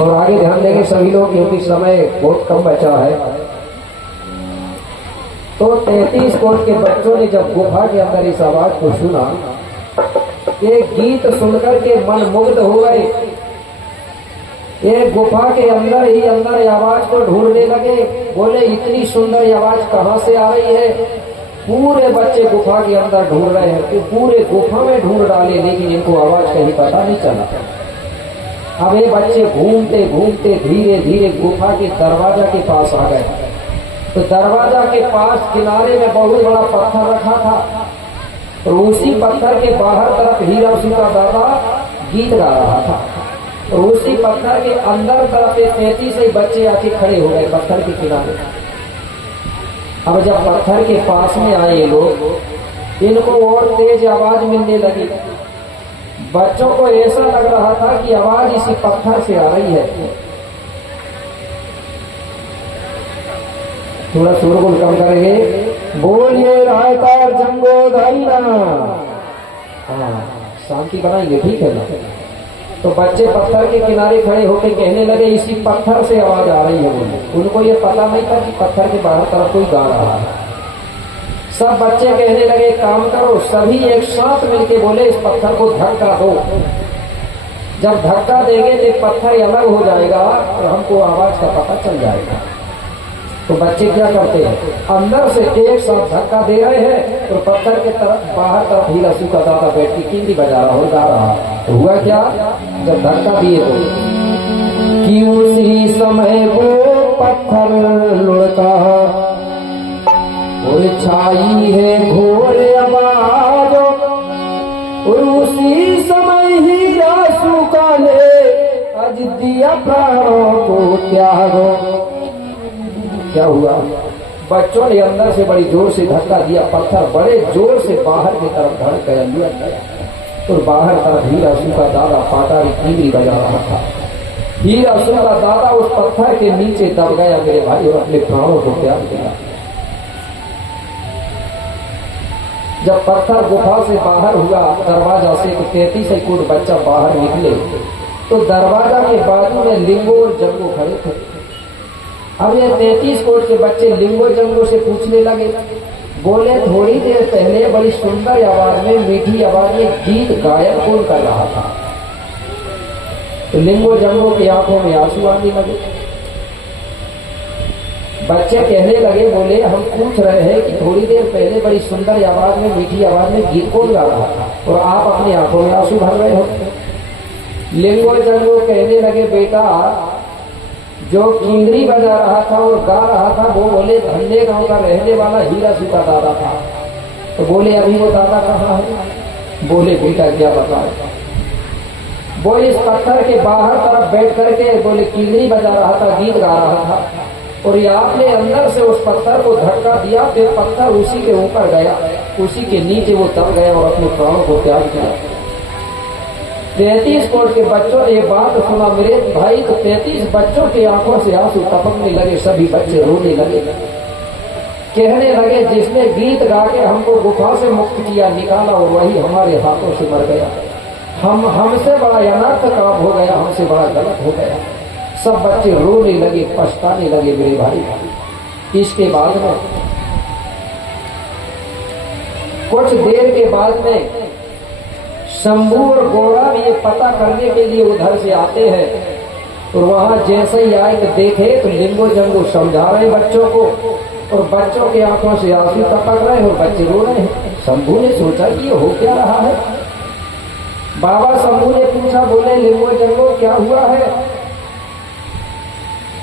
और आगे ध्यान देंगे सभी लोग, क्योंकि समय बहुत कम बचा है। तो 33 कोट के बच्चों ने जब गुफा के अंदर इस आवाज को सुना, ये गीत सुनकर के मन मुग्ध हो गए। ये गुफा के अंदर ही अंदर आवाज को ढूंढने लगे। बोले इतनी सुंदर आवाज कहाँ से आ रही है। पूरे बच्चे गुफा के अंदर ढूंढ रहे हैं कि पूरे गुफा में ढूंढ डाले, लेकिन इनको आवाज कहीं पता नहीं चला। अब ये बच्चे घूमते घूमते धीरे धीरे गुफा के दरवाजा के पास आ गए। तो दरवाजा के पास किनारे में बहुत बड़ा पत्थर रखा था, और उसी पत्थर के बाहर तरफ हीरा सिंह का दादा गीत गा रहा था, और उसी पत्थर के अंदर तरफ 33 ही बच्चे आके खड़े हो गए पत्थर के किनारे। अब जब पत्थर के पास में आए ये लोग, इनको और तेज आवाज मिलने लगी। बच्चों को ऐसा लग रहा था कि आवाज इसी पत्थर से आ रही है। थोड़ा शोरगुल कम करेंगे। बोलिए रायतार जंगो धैना। हाँ, शांति बनाएंगे, ठीक है ना। तो बच्चे पत्थर के किनारे खड़े होकर कहने लगे इसी पत्थर से आवाज आ रही है। बोले उनको ये पता नहीं था कि पत्थर के बाहर तरफ कोई गा रहा है। सब बच्चे कहने लगे काम करो, सभी एक साथ मिलके बोले इस पत्थर को धक्का दो। जब धक्का देंगे तो पत्थर अलग हो जाएगा और हमको आवाज का पता चल जाएगा। तो बच्चे क्या करते हैं, अंदर से एक साथ धक्का दे रहे हैं, और पत्थर के तरफ बाहर तरफ हीरा सिंह का दादा बैठ के कींदी बजा रहा और गा रहा। तो हुआ क्या, जब धक्का दिए तो कि उसी समय वो पत्थर लुढ़का और छाई है घोर आवाज, और उसी समय हीरा सिंह ने अज दिया प्राणों को त्यागो। क्या हुआ, बच्चों ने अंदर से बड़ी जोर से धक्का दिया, पत्थर बड़े जोर से बाहर की तरफ धड़ गया, और बाहर तरफ हीरा सिंह का दादा पाटारी कींदी बजा रहा था। हीरा सिंह का दादा उस पत्थर के नीचे दब गया मेरे भाई, और अपने प्राणों को त्याग दिया। जब पत्थर गुफा से बाहर हुआ दरवाजा से, तो 33 कोट बच्चा बाहर निकले, तो दरवाजा के बाजू में लिंगो और जंगो खड़े थे। अब ये 33 कोट के बच्चे लिंगो जंगो से पूछने लगे। बोले थोड़ी देर पहले बड़ी सुंदर आवाज में, मीठी आवाज में गीत गायन कौन कर रहा था। तो लिंगो जंगो की आंखों में आंसू आने लगे। बच्चे कहने लगे, बोले हम पूछ रहे हैं कि थोड़ी देर पहले बड़ी सुंदर आवाज में, मीठी आवाज में गीत कौन गा रहा था, और आप अपनी आंखों में आंसू भर रहे हो। लिंगो जंगो कहने लगे, बेटा जो कींगरी बजा रहा था और गा रहा था, वो बोले धन्य गांव का रहने वाला हीरा सिंह का दादा था। तो बोले अभी वो दादा कहाँ है। बोले बेटा क्या बताए, वो इस पत्थर के बाहर तरफ बैठ करके बोले कींगरी बजा रहा था, गीत गा रहा था, और ये आपने अंदर से उस पत्थर को धक्का दिया, फिर पत्थर उसी के ऊपर गया, उसी के नीचे वो दब गया और अपने प्राणों को त्याग किया। 33 कोट के बच्चों ने ये बात सुना मेरे भाई, तो 33 बच्चों की आंखों से आंसू टपकने लगे। सभी बच्चे रोने लगे, कहने लगे जिसने गीत गा के हमको गुफा से मुक्त किया, निकाला, और वही हमारे हाथों से मर गया। हमसे बड़ा अनर्थ काम हो गया, हमसे बड़ा गलत हो गया। सब बच्चे रोने लगे, पछताने लगे मेरे भाई। इसके बाद में कुछ देर के बाद में शंभू और गौरा भी ये पता करने के लिए उधर से आते हैं, और वहां जैसे ही आए तो देखे तो लिंगो जंगो समझा रहे बच्चों को, और बच्चों के आंखों से आंसू टपक रहे और बच्चे रो रहे हैं। शंभू ने सोचा कि ये हो क्या रहा है। बाबा शंभू ने पूछा, बोले लिंगो जंगो क्या हुआ है।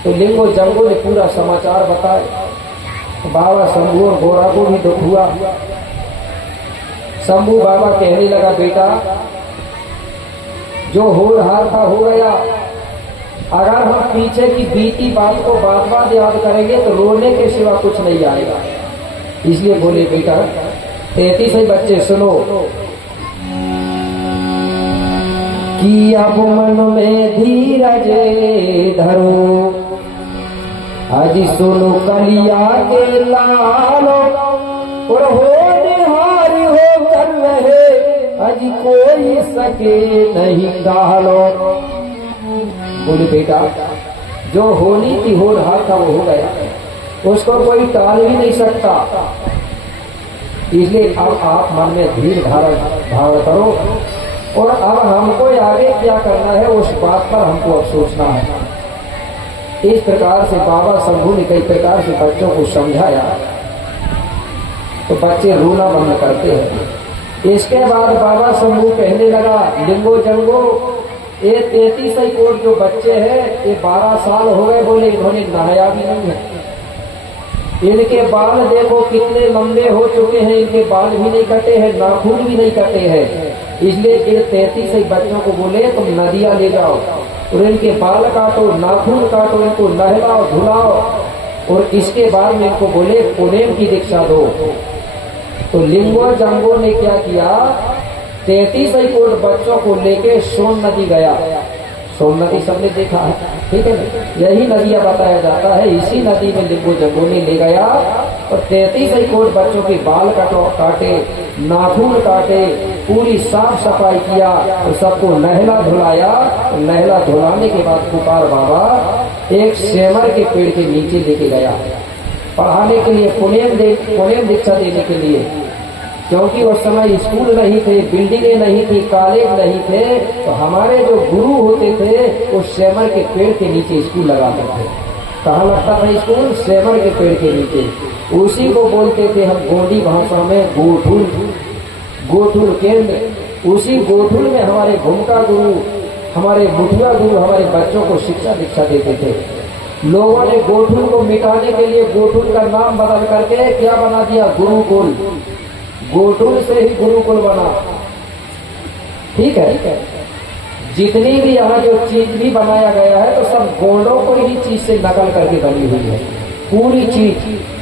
तो लिंगो जंगो ने पूरा समाचार बताया। बाबा शंभू और गौरा को भी दुख हुआ। शंभू बाबा कहने लगा, बेटा जो हो रहा था हो गया, अगर हम पीछे की बीती बात को बात बात याद करेंगे तो रोने के सिवा कुछ नहीं आएगा। इसलिए बोले बेटा 33 ही बच्चे सुनो कि अब मन में धीरज धरो, आज सुनो कलिया के लालो, और हो निहार हो कर रहे, आज कोई सके नहीं डालो। बोले बेटा जो होली की हो रहा था वो हो गया, उसको कोई टाल ही नहीं सकता, इसलिए अब आप मन में धीर धारण करो और अब हमको आगे क्या करना है उस बात पर हमको अब सोचना है। इस प्रकार से बाबा शंभू ने कई प्रकार से बच्चों को समझाया तो बच्चे रोना बंद करते हैं। इसके बाद बाबा शंभू कहने लगा लिंगो जंगो ये 33 कोट जो बच्चे हैं ये 12 साल हो गए, बोले इन्होंने नहाया भी नहीं है, इनके बाल देखो कितने लंबे हो चुके हैं, इनके बाल भी नहीं कटे हैं, नाखून भी नहीं कटे हैं, इसलिए ये 33 बच्चों को बोले तुम नदियां ले जाओ और इनके बाल काटो, नाखून काटो, इनको नहलाओ धुलाओ और इसके बाद में इनको बोले पुनेम की दीक्षा दो। तो लिंगो जंगो ने क्या किया, 33 कोट बच्चों को लेके सोन नदी गया। सोन नदी सबने देखा है, ठीक है, यही नदियां बताया जाता है, इसी नदी में लिंगो जंगो ने ले गया और 33 कोट बच्चों के बाल काटे, नाखून काटे, पूरी साफ सफाई किया और सबको नहला धुलाया। नहला धुलाने के बाद गोपाल बाबा एक सेमर के पेड़ के नीचे लेके गया पढ़ाने के लिए, पुनेम दीक्षा देने के लिए, क्योंकि उस समय स्कूल नहीं थे, बिल्डिंगें नहीं थी, कॉलेज नहीं थे, तो हमारे जो गुरु होते थे वो सेमर के पेड़ के नीचे स्कूल लगाते थे। कहाँ लगता था स्कूल? सेमर के पेड़ के नीचे। उसी को बोलते थे हम गोंडी भाषा में गोठुल केंद्र। उसी गोठुल में हमारे भूमिका गुरु, हमारे मुठिया गुरु हमारे बच्चों को शिक्षा दीक्षा देते थे। लोगों ने गोठुल को मिटाने के लिए गोठुल का नाम बदल करके क्या बना दिया? गुरुकुल। गोठुल से ही गुरुकुल बना, ठीक है। जितनी भी यहाँ जो चीज भी बनाया गया है तो सब गोंडों को ही चीज से नकल करके बनी हुई है पूरी चीज।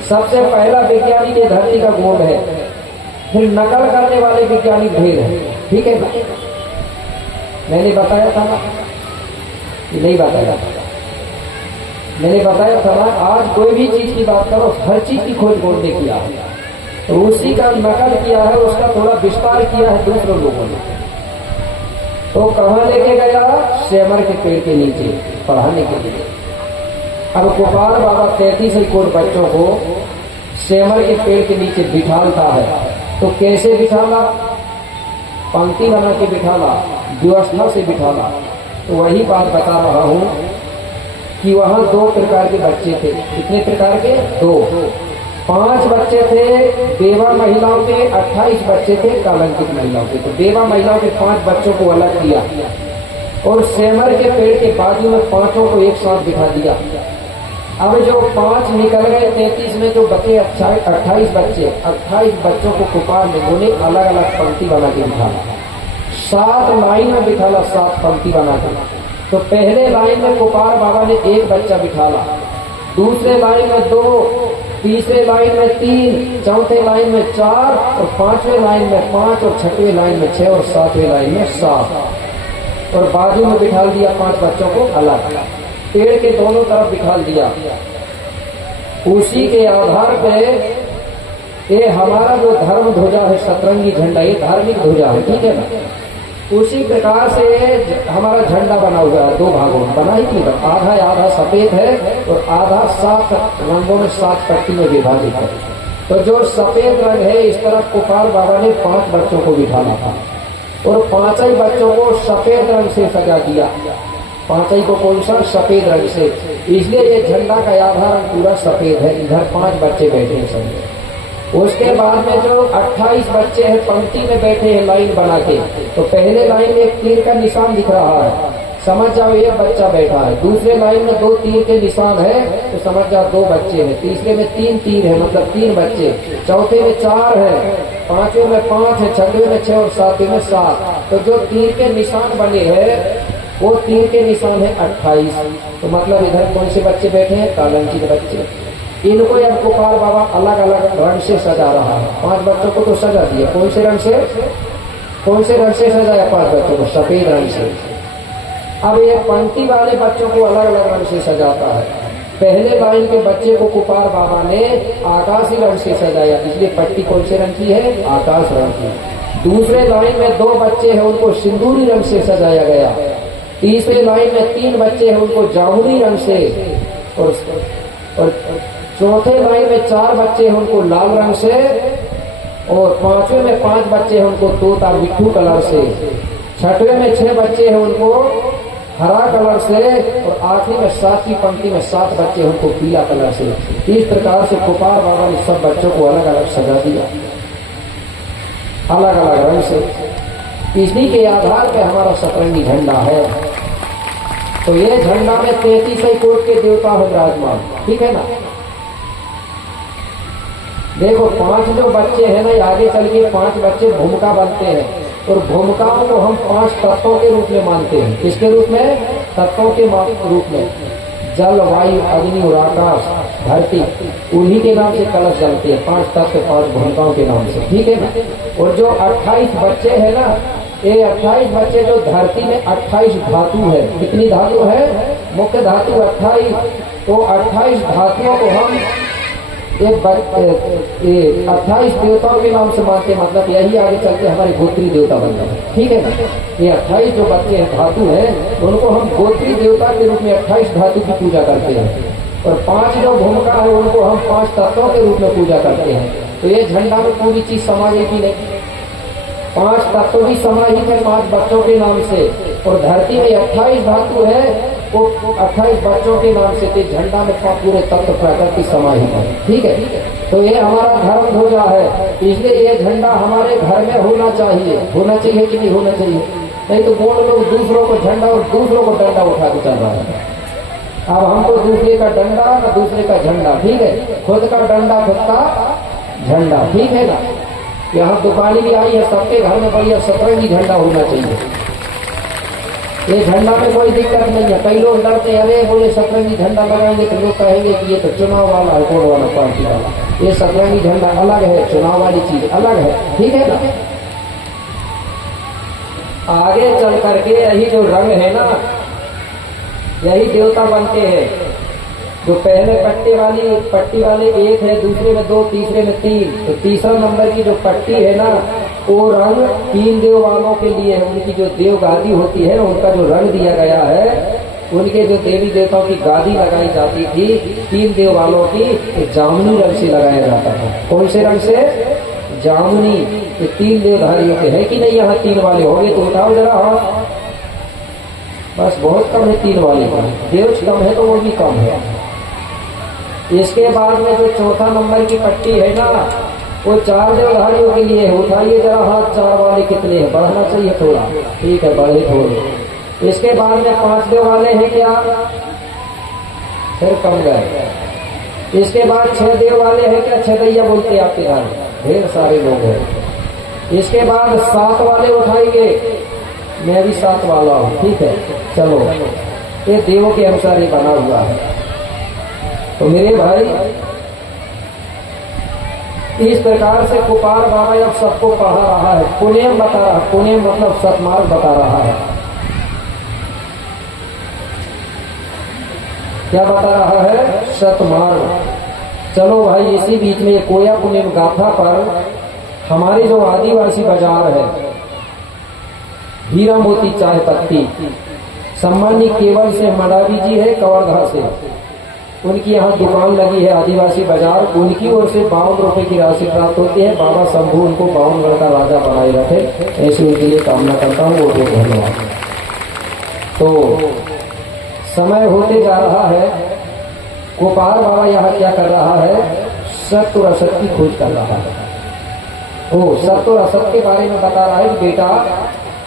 सबसे पहला वैज्ञानिक ये धरती का गोंड है, फिर नकल करने वाले वैज्ञानिक ढेर है, ठीक है। मैंने बताया था ना कि नहीं बताया? मैंने बताया था ना, आज कोई भी चीज की बात करो हर चीज की खोज गोंड ने किया है, तो उसी का नकल किया है, उसका थोड़ा विस्तार किया है दूसरे लोगों ने। तो कहाँ लेके गया? सेमर के पेड़ के नीचे पढ़ाने के लिए। अब गोपाल बाबा 33 कोट बच्चों को सेमर के पेड़ के नीचे बिठालता है। तो कैसे बिठाला? पंक्ति बना के बिठाला, व्यवस्था से बिठाला। तो वही बात बता रहा हूं कि वहां 2 प्रकार के बच्चे थे। कितने प्रकार के? 2। 5 बच्चे थे बेवा महिलाओं के, 28 बच्चे थे कलंकित महिलाओं के। तो बेवा महिलाओं के 5 बच्चों को अलग किया और सेमर के पेड़ के बाजू में 5 को एक साथ बिठा दिया। अब जो 5 निकल गए 33 में, जो बचे 28 बच्चे, 28 बच्चों को गोपाल लिंगो ने अलग अलग पंक्ति बना के बिठाला। 7 लाइन में बिठाला, 7 पंक्ति बना के। तो पहले लाइन में गोपाल बाबा ने 1 बच्चा बिठाला, दूसरे लाइन में 2, तीसरे लाइन में 3, चौथे लाइन में 4 और 5वें लाइन में 5 और 6वें लाइन में 6 और 7वें लाइन में 7 और बाजू में बिठा दिया 5 बच्चों को अलग, पेड़ के दोनों तरफ बिठा दिया। उसी के आधार पे ये हमारा जो धर्म ध्वजा है, सतरंगी झंडा, ये धार्मिक ध्वजा है, ठीक है ना। उसी प्रकार से हमारा झंडा बना हुआ है, 2 भागों में बना ही नहीं, आधा सफेद है और आधा 7 रंगों में 7 पट्टी में विभाजित है। तो जो सफेद रंग है इस तरफ गोपाल बाबा ने 5 बच्चों को बिठाना था और 5 ही बच्चों को सफेद रंग से सजा दिया। 5 ही को कौन सा? सफेद रंग से। इसलिए ये झंडा का आधा रंग पूरा सफेद है। इधर 5 बच्चे बैठे हैं सब। उसके बाद में जो 28 बच्चे हैं पंक्ति में बैठे हैं लाइन बना के। तो पहले लाइन में एक तीर का निशान दिख रहा है, समझ जाओ 1 बच्चा बैठा है। दूसरे लाइन में 2 तीर के निशान है, तो समझ जाओ 2 बच्चे हैं। तीसरे में 3 तीर है, मतलब 3 बच्चे। चौथे में 4 है, 5वें में 5 है, 6वें में 6 और 7वें में 7। तो जो तीर के निशान बने हैं वो तीर के निशान है 28। तो मतलब इधर कौन से बच्चे बैठे हैं? कलंकित बच्चे। इनको अब गोपाल बाबा अलग अलग रंग से सजा रहा है। 5 बच्चों को तो सजा दिया, कौन से रंग से? कौन से रंग से सजाया? 5 बच्चों को सफेद रंग से। अब ये पंक्ति वाले बच्चों को अलग अलग रंग से सजाता है। पहले लाइन के बच्चे को गोपाल बाबा ने आकाशी रंग से सजाया, इसलिए पट्टी कौन से रंग की है? आकाश रंग की। दूसरे लाइन में 2 बच्चे हैं, उनको सिंदूरी रंग से सजाया गया। तीसरे लाइन में 3 बच्चे हैं उनको जामुनी रंग से, और चौथे लाइन में 4 बच्चे हैं उनको लाल रंग से, और 5वें में 5 बच्चे हैं उनको तोता मिट्टू कलर से, 6वें में 6 बच्चे हैं उनको हरा कलर से, और आखिरी में 7वीं पंक्ति में 7 बच्चे हैं उनको पीला कलर से। इस प्रकार से गोपाल बाबा ने सब बच्चों को अलग अलग सजा दिया, अलग अलग रंग से। इसी के आधार पे हमारा सतरंगी झंडा है। तो ये झंडा में 33 कोट के देवता है विराजमान, ठीक है ना। देखो 5 जो बच्चे हैं ना, आगे चल के 5 बच्चे भूमिका बनते हैं, और भूमिकाओं को हम 5 तत्वों के रूप में मानते हैं। किसके रूप में? तत्वों के रूप में। जल, वायु, अग्नि और आकाश, धरती, उन्हीं के नाम से कलश जलते हैं। 5 तत्व 5 भूमिकाओं के नाम से, ठीक है ना। और जो 28 बच्चे हैं ना, ये 28 बच्चे जो धरती में 28 धातु है। कितनी धातु है? मुख्य धातु 28। तो 28 धातुओं को हम 28 देवताओं के नाम से मानते हैं। मतलब यही आगे चल के हमारे गोत्री देवता बन जाते हैं, ठीक है ना। ये 28 जो बच्चे हैं धातु हैं, उनको हम गोत्री देवता के रूप में 28 धातु की पूजा करते हैं। और 5 जो भूमिका है उनको हम 5 तत्वों के रूप में पूजा करते हैं। तो ये झंडा में पूरी चीज समाज की नहीं, 5 तत्व भी समाहित है 5 बच्चों के नाम से, और धरती में 28 धातु है, वो 28 बच्चों के नाम से। झंडा में पूरे तत्व प्रकृति समाहित है, ठीक है। तो ये हमारा धर्म ध्वजा है, इसलिए ये झंडा हमारे घर में होना चाहिए। होना चाहिए कि नहीं होना चाहिए? नहीं तो बहुत लोग दूसरों को झंडा और दूसरों को डंडा उठा के चल रहा है। अब हमको दूसरे का डंडा ना दूसरे का झंडा, ठीक है। खुद का डंडा खुद का झंडा, ठीक है ना। यहाँ दुकानी भी आई है, सबके घर में बढ़िया सतरंगी झंडा होना चाहिए। ये झंडा में कोई दिक्कत नहीं है। कई लोग डरते हैं, अरे बोले सतरंगी झंडा लगाएंगे तो लोग कहेंगे कि ये तो चुनाव वाला है, कौन वाला पार्टी वाला। ये सतरंगी झंडा अलग है, चुनाव वाली चीज अलग है, ठीक है ना। आगे चल करके यही जो रंग है ना, यही देवता बनते हैं। जो पहले पट्टी वाले 1 है, दूसरे में 2, तीसरे में 3। तो तीसरा नंबर की जो पट्टी है ना, वो रंग 3 देव वालों के लिए है। उनकी जो देव गादी होती है, उनका जो रंग दिया गया है, उनके जो देवी देवताओं की गादी लगाई जाती थी 3 देव वालों की, तो जामुनी रंग से लगाया जाता था। कौन से रंग से? जामुनी। तो 3 देवधारियों के है कि नहीं? यहाँ 3 वाले हो गए तो उठाओ जरा हाथ। बस बहुत कम है 3 वाले का, देव कम है तो वो भी कम है। इसके बाद में जो चौथा नंबर की पट्टी है ना, वो 4 देवधारियों के लिए है। उठाइए जरा हाथ, 4 वाले कितने हैं? बढ़ना चाहिए थोड़ा, ठीक है, बढ़े थोड़े। इसके बाद में 5 देव वाले हैं क्या? फिर कम गए। इसके बाद 6 देव वाले हैं क्या? 6 दैया बोलते हैं आपके घर, ढेर सारे लोग हैं। इसके बाद 7 वाले उठाएंगे, मैं भी 7 वाला हूँ, ठीक है। चलो, ये देवों के अनुसार ही बना हुआ है। तो मेरे भाई, इस प्रकार से गोपाल बाबा अब सबको पढ़ा रहा है, पुण्यम बता रहा है। पुण्यम मतलब सतमार्ग बता रहा है। क्या बता रहा है? सतमार्ग। चलो भाई, इसी बीच में कोया पुण्यम गाथा पर हमारे जो आदिवासी बाजार है, हीरा मोती चाय पत्ती, सम्मानित केवल से मडावी जी है कवर्धा से, उनकी यहाँ दुकान लगी है आदिवासी बाजार। उनकी ओर से 52 रुपए की राशि प्राप्त होती है। बाबा शंभू उनको 52 का राजा बनाए रखे, ऐसे उनके लिए कामना करता हूँ। वो धन्यवाद। तो समय होते जा रहा है, गोपाल बाबा यहाँ क्या कर रहा है? सत्य और असत्य की खोज कर रहा है। वो सत्य और असत्य के बारे में बता रहा है कि बेटा,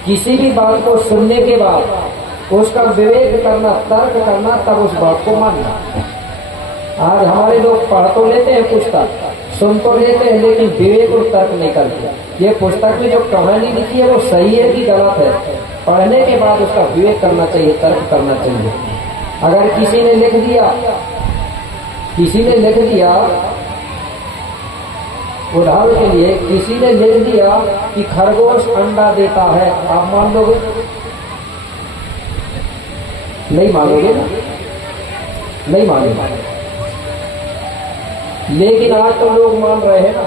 किसी भी बात को सुनने के बाद उसका विवेक करना, तर्क करना, तब उस बात को मानना। आज हमारे लोग पढ़ तो लेते हैं पुस्तक, सुन तो लेते हैं, लेकिन विवेक और तर्क नहीं करते। ये पुस्तक में जो कहानी लिखी है वो सही है कि गलत है, पढ़ने के बाद उसका विवेक करना चाहिए, तर्क करना चाहिए। अगर किसी ने लिख दिया उदाहरण के लिए, किसी ने लिख दिया कि खरगोश अंडा देता है, आप मान लोगे? नहीं मानोगे ना, नहीं मानोगे। लेकिन आज तो लोग मान रहे हैं ना।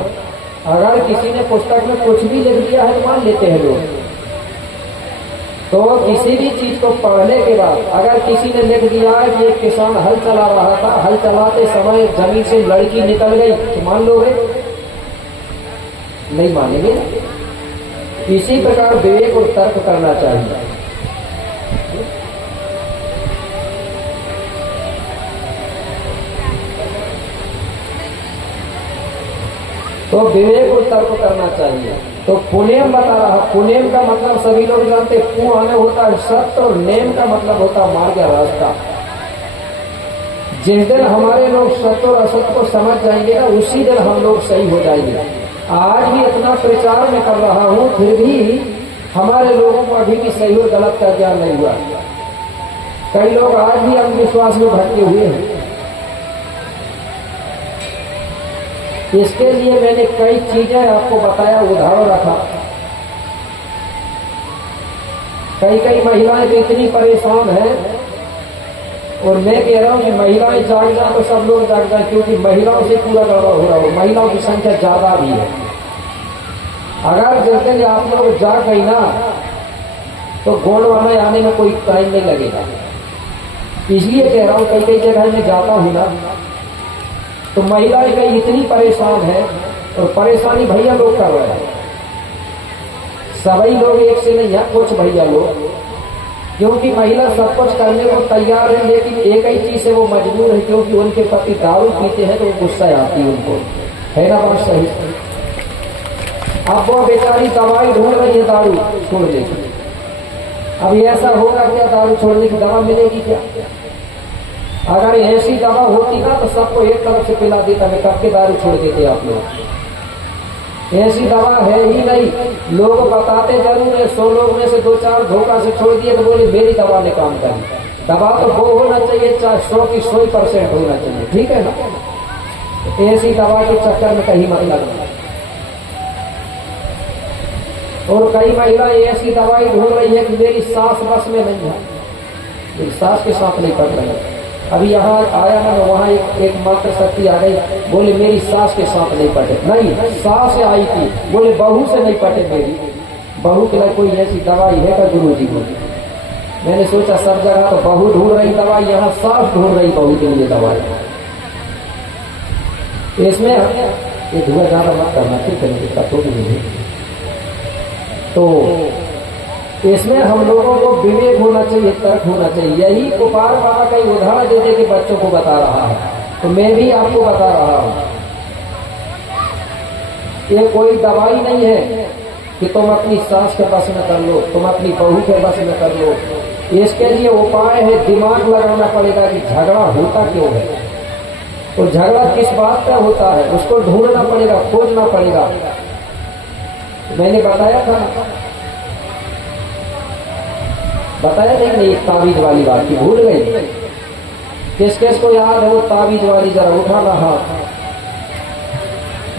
अगर किसी ने पुस्तक में कुछ भी लिख दिया है तो मान लेते हैं लोग। तो किसी भी चीज को पढ़ने के बाद अगर किसी ने लिख दिया है कि एक किसान हल चला रहा था, हल चलाते समय जमीन से लड़की निकल गई, तो मान लोगे? नहीं मानेंगे। इसी प्रकार विवेक और तर्क करना चाहिए। तो विवेक और तर्क करना चाहिए। तो पुनेम बता रहा, पुनेम का मतलब सभी लोग जानते, पु आने होता है सत्य और नेम का मतलब होता है मार्ग या रास्ता। जिस दिन हमारे लोग सत्य और असत्य को समझ जाएंगे ना, उसी दिन हम लोग सही हो जाएंगे। आज भी इतना प्रचार में कर रहा हूं, फिर भी हमारे लोगों को अभी भी सही और गलत का ज्ञान नहीं हुआ। कई लोग आज भी अंधविश्वास में भटके हुए हैं। इसके लिए मैंने कई चीजें आपको बताया, उदाहरण रखा। कई महिलाएं तो इतनी परेशान हैं, और मैं कह रहा हूं कि महिलाएं जाग जाए तो सब लोग जाग जाए, क्योंकि महिलाओं से पूरा गड़बड़ हो रहा हो। महिलाओं की संख्या ज्यादा भी है। अगर जैसे आप लोग जाग गई ना, तो गोंडवाना आने में कोई टाइम नहीं लगेगा। इसलिए कह रहा हूं, कई जगह में जाता हूं ना, तो महिलाएं कई इतनी परेशान है, और परेशानी भैया लोग कर रहे हैं। सभी लोग एक से नहीं है, कुछ भैया लोग, क्योंकि महिला सब कुछ करने को तैयार है, लेकिन एक ही चीज से वो मजबूर है, क्योंकि उनके पति दारू पीते हैं तो वो गुस्सा आती है उनको, है ना बात सही? अब वो बेचारी दवाई ढूंढ रही है दारू छोड़ने की। अब ऐसा होगा क्या, दारू छोड़ने की दवा मिलेगी क्या? अगर ऐसी दवा होती ना तो सबको एक तरफ से पिला देता, मैं कब के दारू छोड़ देते आप लोग। ऐसी दवा है ही नहीं। लोग बताते जरूर है, 100 लोग में से 2-4 धोखा से छोड़ दिए तो बोले मेरी दवा ने काम करी। दवा तो वो होना चाहिए, चाहे 100 की 100% होना चाहिए, ठीक है ना? ऐसी दवा के चक्कर में कहीं मत लगना। और कई महिलाएं ऐसी दवाई ढूंढ रही है कि मेरी सांस बस में नहीं है, मेरी सांस के साथ नहीं पड़ रही। अभी यहाँ आया ना, वहाँ एक मात्र शक्ति आ गई, बोले मेरी सास के साथ नहीं पटे। नहीं, सास से आई थी, बोले बहू से नहीं पटे मेरी। बहू के लिए कोई ऐसी दवाई है क्या गुरु जी? बोले मैंने सोचा सब जगह तो बहू ढूंढ रही दवाई, यहाँ सास ढूंढ रही बहू के लिए दवाई। इसमें ये धुआं ज्यादा मत करना, ठीक है? दिक्कत होगी नहीं। तो इसमें हम लोगों को विवेक होना चाहिए, तर्क होना चाहिए। यही कुपार बाबा का उदाहरण दे दे के बच्चों को बता रहा है, तो मैं भी आपको बता रहा हूं। ये कोई दवाई नहीं है कि तुम अपनी सास के बस में कर लो, तुम अपनी बहू के बस में कर लो। इसके लिए उपाय है, दिमाग लगाना पड़ेगा कि झगड़ा होता क्यों है, तो झगड़ा किस बात का होता है, उसको ढूंढना पड़ेगा, खोजना पड़ेगा। मैंने बताया था, बताया नहीं एक ताबीज वाली बात की, भूल गई? किस को याद है वो ताबीज वाली? जरा उठाना हाथ।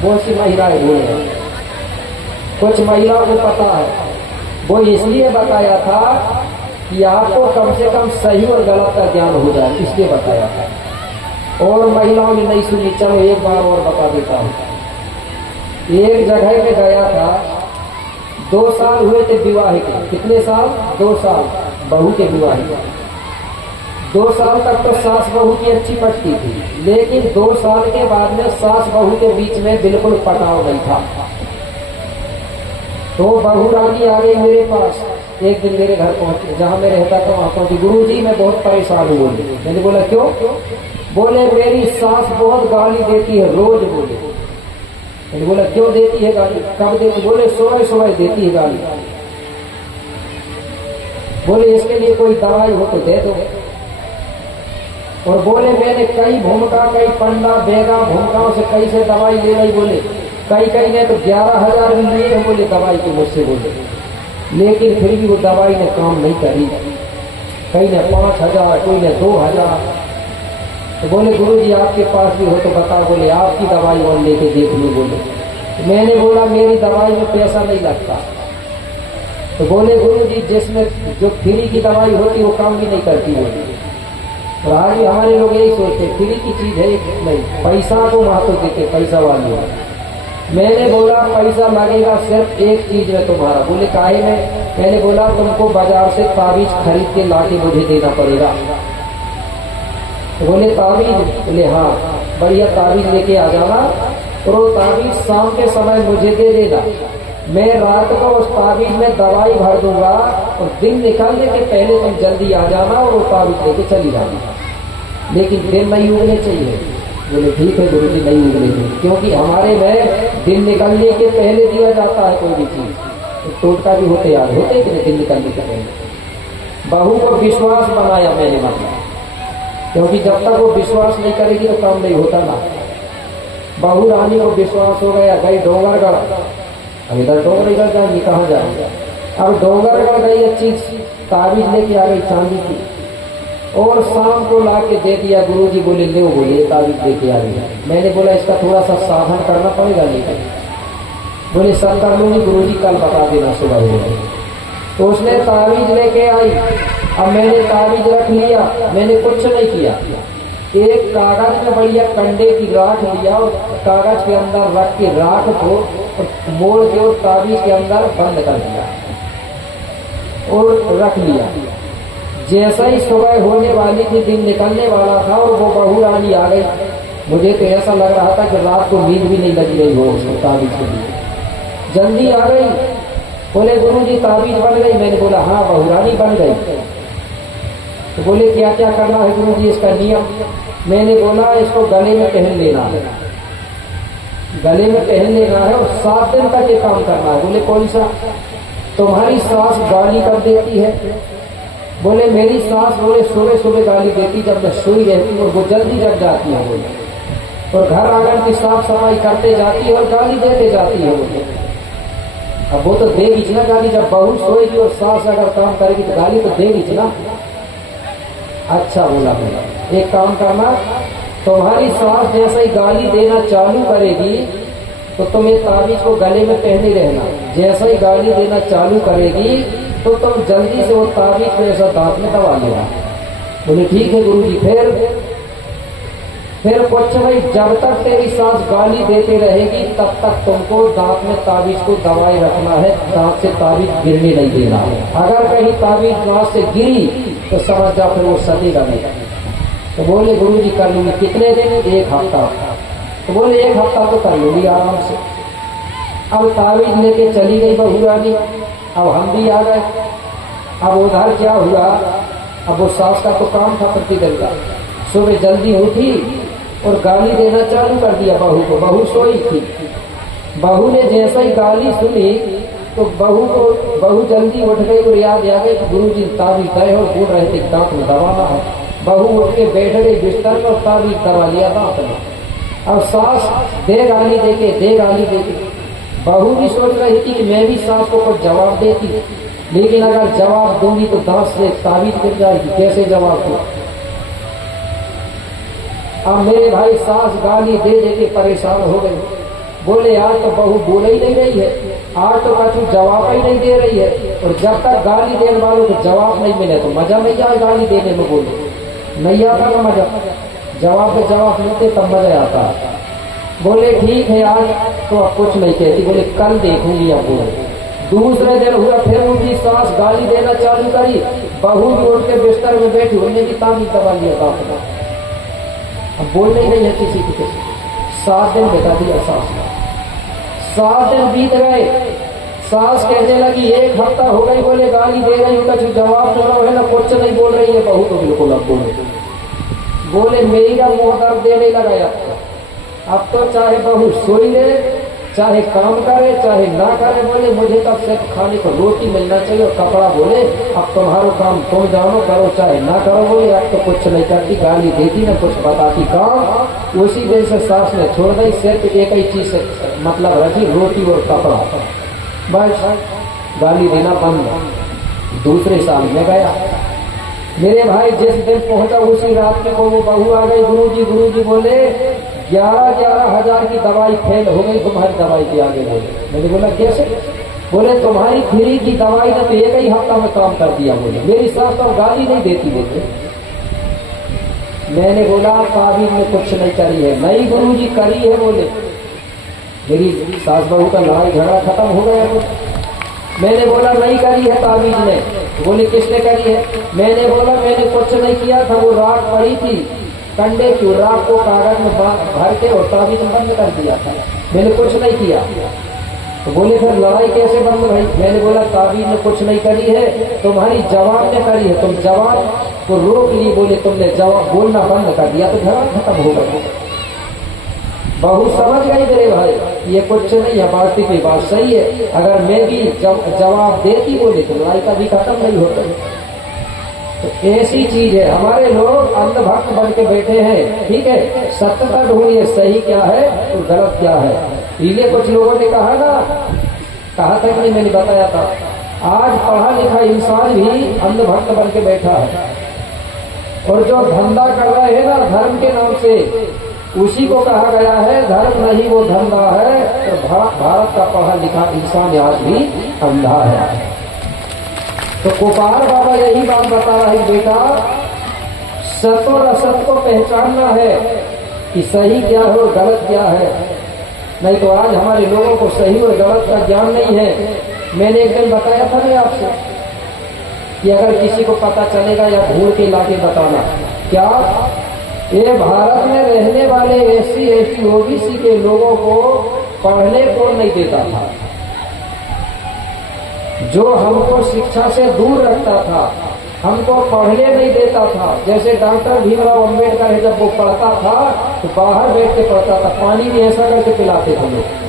बहुत सी महिलाएं भूल गई, कुछ महिलाओं को पता है। वो इसलिए बताया था कि आपको कम से कम सही और गलत का ज्ञान हो जाए, इसलिए बताया था। और महिलाओं ने नहीं सुनी। चलो एक बार और बता देता हूं। एक जगह में गया था, 2 साल हुए थे विवाह के। कितने साल? 2 साल बहू के विवाह के। 2 साल तक तो सास बहू की अच्छी पटती थी, लेकिन 2 साल के बाद में सास बहू के बीच में बिल्कुल पटाव नहीं था। तो बहू रानी आ गई मेरे पास। एक दिन मेरे घर पहुंची, जहां मैं रहता था वहां पहुंची। गुरु जी मैं बहुत परेशान हूँ। बोली, मैंने बोला क्यों? बोले मेरी सास बहुत गाली देती है रोज। बोले, मैंने बोला क्यों देती है गाली? कब देती? बोले सुबह देती है गाली। बोले इसके लिए कोई दवाई हो तो दे दो। और बोले मैंने कई भूमिका, कई पंडा बेगा भूमिकाओं से कई से दवाई ले ली। बोले कई ने तो 11,000 भी लिए थे बोले दवाई के मुझसे। बोले लेकिन फिर भी वो दवाई ने काम नहीं करी। कई ने 5,000, कोई ने 2,000। तो बोले गुरु जी आपके पास भी हो तो बताओ। बोले आपकी दवाई और लेके देख लो। बोले मैंने बोला मेरी दवाई में पैसा नहीं लगता। तो बोले गुरु जी जिसमें जो फ्री की दवाई होती वो काम भी नहीं करती। बोले और आज भी हमारे लोग यही सोचते फ्री की चीज है नहीं, पैसा को महत्व देते, पैसा वाले। मैंने बोला पैसा लगेगा सिर्फ एक चीज में तुम्हारा। बोले काहे में? मैंने बोला तुमको बाजार से ताबीज खरीद के लाके मुझे देना पड़ेगा। बोले ताबीज? बोले हाँ, बढ़िया ताबीज लेके आ जाना और वो ताबीज शाम के समय मुझे दे देना। मैं रात को उस ताबीज में दवाई भर दूंगा और दिन निकलने के पहले तुम जल्दी आ जाना और वो ताबीज लेके चली जाना, लेकिन दिन नहीं उगने चाहिए। बोले ठीक है गुरु जी, नहीं उगने चाहिए, क्योंकि हमारे में दिन निकलने के पहले दिया जाता है कोई भी चीज। तो टोटका भी होते याद होते कि दिन निकलने के पहले। बहू को विश्वास बनाया मैंने, मतलब क्योंकि जब तक वो विश्वास नहीं करेगी तो काम नहीं होता ना। बहू रानी को विश्वास हो गया, गई डोंगरगढ़। अब इधर डोंगरगढ़ जाएंगे, कहाँ जाएंगे? अब डोंगरगढ़ गई, अच्छी ताबीज लेके आ गई चांदी की, और शाम को ला के दे दिया। गुरु जी बोले ले, बोले ताबीज लेके आ गई। मैंने बोला इसका थोड़ा सा साधन करना पड़ेगा। लेकिन बोले सब कर लूंगी गुरु जी, कल बता देना सुबह हो गई। तो उसने ताबीज लेके आई। अब मैंने ताबीज रख लिया, मैंने कुछ नहीं किया। एक कागज में बढ़िया कंडे की राख लिया और कागज के अंदर रख के राख को मोड़ के और ताबीज के अंदर बंद कर दिया और रख लिया। जैसा ही सुबह होने वाली थी, दिन निकलने वाला था और वो बहू रानी आ गई। मुझे तो ऐसा लग रहा था कि रात को नींद भी नहीं लगी रही हो उसको ताबीज के लिए। जल्दी आ गई, बोले गुरु जी ताबीज बन गई। मैंने बोला हाँ बहू रानी बन गई। तो बोले क्या क्या करना है गुरु जी इसका नियम? मैंने बोला इसको गले में पहन लेना है, गले में पहन लेना है और 7 दिन तक ये काम करना है। बोले कौन सा? तुम्हारी सास गाली कर देती है। बोले मेरी सास बोले सुबह सुबह गाली देती जब मैं सोई रहती और वो जल्दी जग जाती है। बोले और घर आंगन की साफ सफाई करते जाती है और गाली देते जाती है। बोले अब वो तो देगी ना गाली, जब बहू सोएगी और सास अगर काम करेगी तो गाली तो देगी ना। अच्छा बोला, बोला एक काम करना, तुम्हारी सास जैसे ही गाली देना चालू करेगी तो तुम ये ताबीज को गले में पहने रहना। जैसे ही गाली देना चालू करेगी तो तुम जल्दी से वो ताबीज को ऐसा दांत में दबा लेना। बोले ठीक है गुरु जी। फिर कुछ भाई, जब तक तेरी सास गाली देते रहेगी तब तक तुमको दांत में ताबीज को दबाए रखना है, दांत से ताबीज गिरने नहीं देना है। अगर कहीं ताबीज दांत से गिरी तो समझ जा फिर वो सटेगा नहीं। तो बोले गुरु जी कर लूंगी। कितने दिन? 1 हफ्ता। तो बोले 1 हफ्ता तो कर लूंगी आराम से। अब ताबीज लेके चली गई बहू रानी। अब हम भी आ गए। अब उधर क्या हुआ, अब वो सास का तो काम था प्रतिदिन का। सुबह जल्दी उठी और गाली देना चालू कर दिया बहू को। बहू सोई थी। बहू ने जैसे ही गाली सुनी तो बहू जल्दी उठ गई और याद आ गई कि गुरु जी ताबीज तय और बोल रहे थे दांत में दबाना है। बहू उठ के बैठ गई बिस्तर में और ताबीज दबा लिया दांत में। अब सास दे गाली देके बहू भी सोच रही थी कि मैं भी सास को कुछ जवाब देती, लेकिन अगर जवाब दूंगी तो दांत से ताबीज गिर जाएगी, कैसे जवाब दूं? अब मेरे भाई सास गाली दे के परेशान हो गए। बोले आज तो बहू बोल ही नहीं रही है, आज तो कछु जवाब ही नहीं दे रही है, और जब तक गाली देने वालों को जवाब नहीं मिले तो मजा नहीं आए गाली देने में। बोले नहीं आता ना मजा, जवाब पे जवाब मिलते तब मजा आता। बोले ठीक है आज तो अब कुछ नहीं कहती। बोले कल देखूंगी। अब बोले दूसरे दिन हुआ, फिर उनकी सास गाली देना चालू करी। बहू भी उठ के बिस्तर में बैठी, उन्हें भी ताबीज दबा लिया दांत में। अब बोल नहीं है किसी की। 7 दिन बिता दिया सास ने। 7 दिन बीत गए। सास कहने लगी 1 हफ्ता हो गई। बोले गाली दे रही हूँ, कुछ जवाब तो है ना, कुछ नहीं बोल रही है। बहू तो बिल्कुल अब बोले मेरा मुंह दर्द देने लगा। अब तो चाहे बहू सोई रहे, चाहे काम करे, चाहे ना करे। बोले मुझे तो सिर्फ खाने को रोटी मिलना चाहिए और कपड़ा। बोले अब तुम्हारा काम तुम जानो, करो चाहे ना करो। बोले अब तो कुछ नहीं करती, गाली देती ना कुछ बताती काम। उसी दिन से सास ने छोड़ दी, सिर्फ एक ही चीज से मतलब रखी, रोटी और कपड़ा। बस गाली देना बंद। दूसरे साल में गया मेरे भाई, जिस दिन पहुंचा उसी रात में को वो बहू आ गई। गुरु जी बोले 11 हजार की दवाई फेल हो गई तुम्हारी दवाई के आगे। बोले मैंने बोला कैसे? बोले तुम्हारी फ्री की दवाई ने तो 1 ही हफ्ता में काम कर दिया। बोले मेरी सास तो गाली नहीं देती। बोले मैंने बोला ताबीज में कुछ नहीं करी है। नहीं गुरु जी करी है। बोले मेरी सास बहू का लड़ाई झगड़ा खत्म हो गया। मैंने बोला नहीं करी है ताबीज ने, बोले किसने करी है? मैंने बोला मैंने कुछ नहीं किया था, वो राख पड़ी थी कंडे की, राख को कागज में भर के और ताबीज बंद कर दिया था, मैंने कुछ नहीं किया। तो बोले फिर लड़ाई कैसे बंद भाई? मैंने बोला ताबीज ने कुछ नहीं करी है, तुम्हारी जवाब ने करी है, तुम जवाब को रोक ली, बोले तुमने जवाब बोलना बंद कर दिया तो झगड़ा खत्म हो गया। बहू समझ गई मेरे भाई, ये कुछ नहीं है, बात की बात सही है। अगर मैं भी जवाब देती बोले तो लड़ाई का भी खत्म नहीं होता। तो ऐसी चीज है, हमारे लोग अंधभक्त बन के बैठे हैं। ठीक है, सत्यता ढूंढिए, सही क्या है और गलत क्या है। इसलिए कुछ लोगों ने कहा ना, कहा था कि नहीं, मैंने बताया था, आज पढ़ा लिखा इंसान भी अंधभक्त बन के बैठा है, और जो धंधा कर रहे हैं ना धर्म के नाम से, उसी को कहा गया है धर्म नहीं वो धंधा है। तो भारत का पढ़ा लिखा इंसान आज भी अंधा है। तो गोपाल बाबा यही बात बता रहा है, बेटा सत और असत को पहचानना है कि सही क्या है और गलत क्या है। नहीं तो आज हमारे लोगों को सही और गलत का ज्ञान नहीं है। मैंने एक दिन बताया था ना आपसे कि अगर किसी को पता चलेगा या ढूंढ के लाके बताना, क्या ये भारत में रहने वाले SC ST OBC के लोगों को पढ़ने को नहीं देता था, जो हमको शिक्षा से दूर रखता था, हमको पढ़ने नहीं देता था। जैसे डॉक्टर भीमराव अंबेडकर है, जब वो पढ़ता था तो बाहर बैठ के पढ़ता था, पानी भी ऐसा करके पिलाते थे लोग।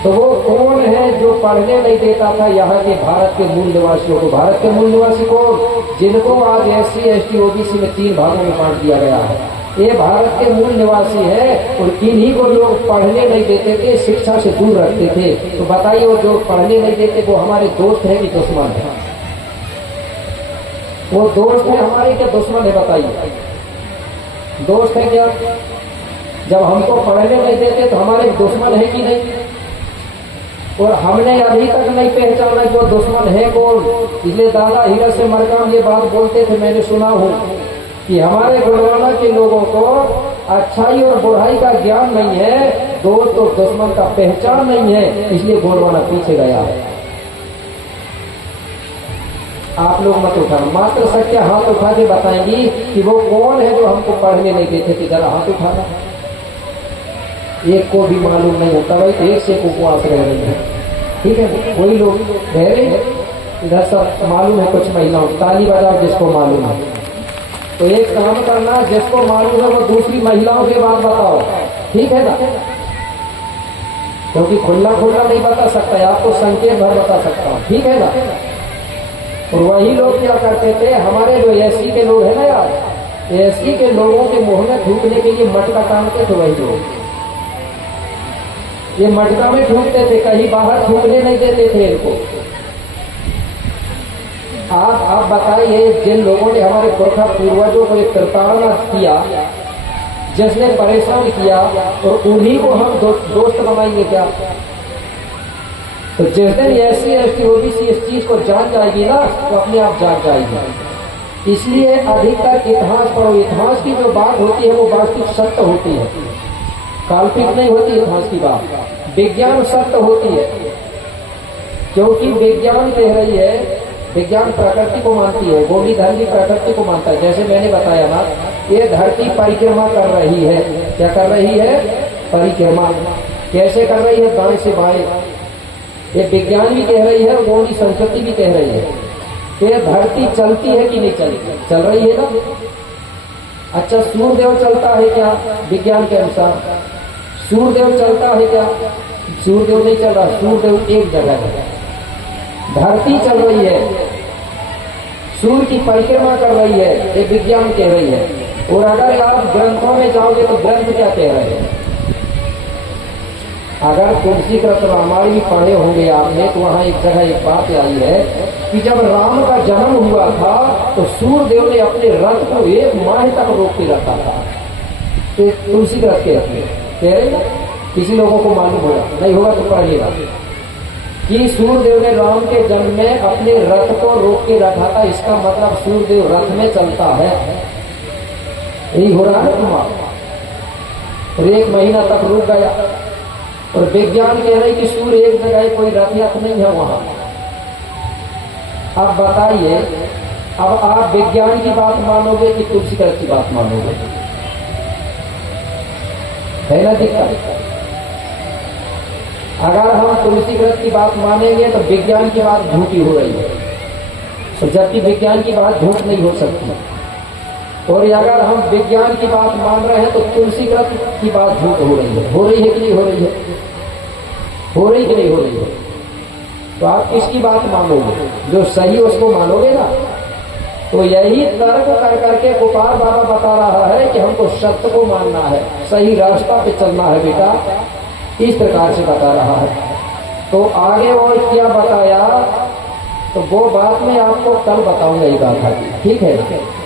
तो वो कौन है जो पढ़ने नहीं देता था यहाँ के भारत के मूल निवासियों को? भारत के मूल निवासी को, जिनको आज SC ST OBC में 3 भागों में बांट दिया गया है, ये भारत के मूल निवासी है। और इन्हीं को लोग पढ़ने नहीं देते थे, शिक्षा से दूर रखते थे। तो बताइए, वो जो पढ़ने नहीं देते वो हमारे दोस्त है कि दुश्मन है? वो दोस्त है हमारे क्या दुश्मन है? बताइए, दोस्त है क्या? जब हमको पढ़ने नहीं देते तो हमारे दुश्मन है कि नहीं? और हमने अभी तक नहीं पहचाना कि वो दुश्मन है कौन। इसलिए दादा हीरा से मरकाम ये बात बोलते थे, मैंने सुना हूं कि हमारे गुरुवाना के लोगों को अच्छाई और बुराई का ज्ञान नहीं है, दोस्त और दुश्मन का पहचान नहीं है, इसलिए गुरुवाना पीछे गया है। आप लोग मत उठाना, मात्र सत्य हाथ उठा के बताएंगी कि वो कौन है जो हमको पढ़ने नहीं देते थे। जरा हाथ उठाना, एक को भी मालूम नहीं होता भाई, एक से उपवास रह रही है। ठीक है, वही लोग रह रहे हैं इधर, सब मालूम है। कुछ महिलाओं ताली बजाओ जिसको मालूम है। तो एक काम करना, जिसको मालूम है वो दूसरी महिलाओं के बात बताओ, ठीक है ना? क्योंकि खुला खुला नहीं बता सकता, आपको संकेत भर बता सकता हूँ, ठीक है ना? और वही लोग क्या करते थे, हमारे जो SC के लोग हैं ना यार, SC के लोगों के मुंह में थूकने के लिए मटका टांगते थे वही लोग। ये मटका में थूकते थे, कहीं बाहर थूकने नहीं देते थे इनको। आप बताइए, जिन लोगों ने हमारे पुरखा पूर्वजों को एक प्रताड़ना किया, जिसने परेशान किया, और उन्हीं को हम दोस्त बनाएंगे क्या? तो जिस दिन SC ST OBC इस चीज को जान जाएगी ना, तो अपने आप जान जाएगी। इसलिए अधिकतर इतिहास पढ़ो। इतिहास की जो बात होती है वो वास्तविक सत्य होती है, काल्पनिक नहीं होती इतिहास की बात। विज्ञान सत्य होती है, क्योंकि विज्ञान कह रही है, विज्ञान प्रकृति को मानती है, गोली धर्म भी प्रकृति को मानता है। जैसे मैंने बताया ना, ये धरती परिक्रमा कर रही है। क्या कर रही है? परिक्रमा। कैसे कर रही है? दाएं से बाएं। ये विज्ञान भी कह रही है और गौड़ी संस्कृति भी कह रही है कि धरती चलती है कि नहीं चलती? चल रही है ना। अच्छा, सूर्यदेव चलता है क्या? विज्ञान के अनुसार सूर्यदेव चलता है क्या? सूर्यदेव नहीं चल रहा, सूर्यदेव एक जगह है। धरती चल रही है, सूर्य की परिक्रमा कर रही है, ये विज्ञान कह रही है। और अगर आप ग्रंथों में जाओगे तो ग्रंथ क्या कह रहे हैं? अगर तुलसी कृत रामायण भी पढ़े होंगे आपने, तो वहां एक जगह एक बात आई है कि जब राम का जन्म हुआ था तो सूर्यदेव ने अपने रथ को 1 माह तक रोक के रखा था। तो तुलसी कृत कह रहे हैं, किसी लोगों को मालूम होगा, नहीं होगा तो पढ़िएगा कि सूर्यदेव ने राम के जन्म में अपने रथ को रोक के रखा था। इसका मतलब सूर्यदेव रथ में चलता है। यही हो रहा है तुम्हारा। 1 महीना तक रुक गया, और विज्ञान कह रहे कि सूर्य एक जगह कोई रथ नहीं है वहां। अब बताइए, अब आप विज्ञान की बात मानोगे कि तुलसीदास की बात मानोगे? है ना दिक्कत? अगर हम तुलसीदास की बात मानेंगे तो विज्ञान की बात झूठी हो रही है, तो जबकि विज्ञान की बात झूठ नहीं हो सकती। और अगर हम विज्ञान की बात मान रहे हैं तो तुलसीदास की बात झूठ हो रही है। हो रही है कि नहीं हो रही है? हो रही कि नहीं हो रही है? तो आप किसकी बात मानोगे? जो सही उसको मानोगे ना। तो यही तर्क कर करके गोपाल बाबा बता रहा है कि हमको सत्य को मानना है, सही रास्ता पे चलना है बेटा, इस प्रकार से बता रहा है। तो आगे और क्या बताया तो वो बात मैं आपको कल बताऊंगा ये गाथा की, ठीक है?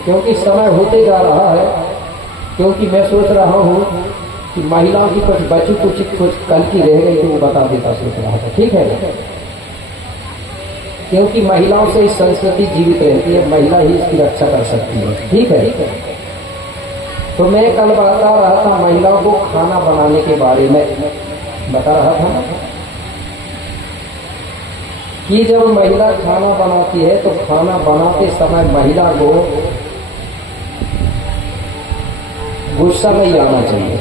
क्योंकि समय होते जा रहा है, क्योंकि मैं सोच रहा हूँ कि महिलाओं की कुछ बची कुछ कल की रह गई तो वो बता देता, सोच रहा था, ठीक है? क्योंकि महिलाओं से इस संस्कृति जीवित रहती है, महिला ही इसकी रक्षा कर सकती है, ठीक है? तो मैं कल बता रहा था महिलाओं को खाना बनाने के बारे में बता रहा था कि जब महिला खाना बनाती है तो खाना बनाते समय महिला को गुस्सा नहीं आना चाहिए,